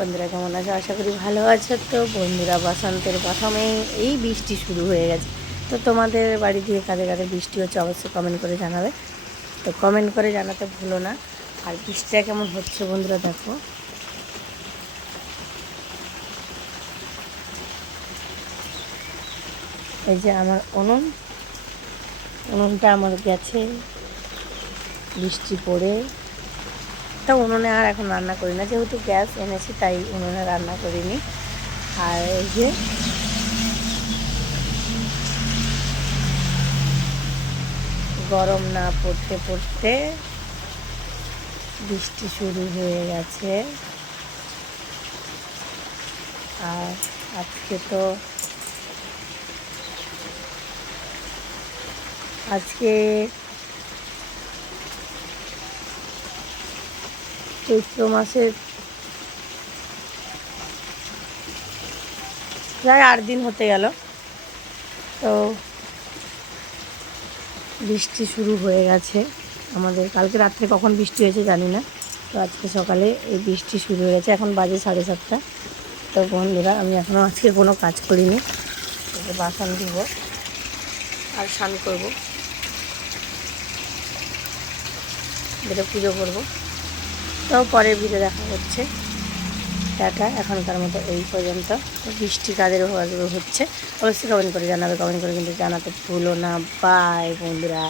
বন্ধুরা কেমন আছো? আশা করি ভালো আছো। তো বন্ধুরা, বসন্তের প্রথমেই এই বৃষ্টি শুরু হয়ে গেছে। তো তোমাদের বাড়ি দিয়ে কাদের কাদের বৃষ্টি হচ্ছে অবশ্যই কমেন্ট করে জানাবে। তো কমেন্ট করে জানাতে ভুলো না। আর বৃষ্টিটা কেমন হচ্ছে বন্ধুরা দেখো। এই যে আমার উনুনটা আমার গেছে বৃষ্টি পড়ে। তা উনুনে আর এখন রান্না করি না, যেহেতু গ্যাস এনেছি তাই উনুনে রান্না করিনি। আর এই যে গরম না পড়তে পড়তে বৃষ্টি শুরু হয়ে গেছে। আর আজকে চৈত্র মাসের প্রায় 8 দিন হতে গেল। তো বৃষ্টি শুরু হয়ে গেছে আমাদের। কালকে রাত্রে কখন বৃষ্টি হয়েছে জানি না। তো আজকে সকালে এই বৃষ্টি শুরু হয়ে গেছে। এখন বাজে 7:30। তো বন্ধুরা, আমি এখনও আজকে কোনো কাজ করিনি। বাসন ধুব আর স্নান করবো, বেরো পুজো করবো। তো পরের ভিডিও দেখা হচ্ছে। টাটা, এখনকার মতো এই পর্যন্ত। তো বৃষ্টি কাদের হচ্ছে অবশ্যই কমেন্ট করে জানাবে। কমেন্ট করে কিন্তু জানাতে ভুলো না। বাই বন্ধুরা।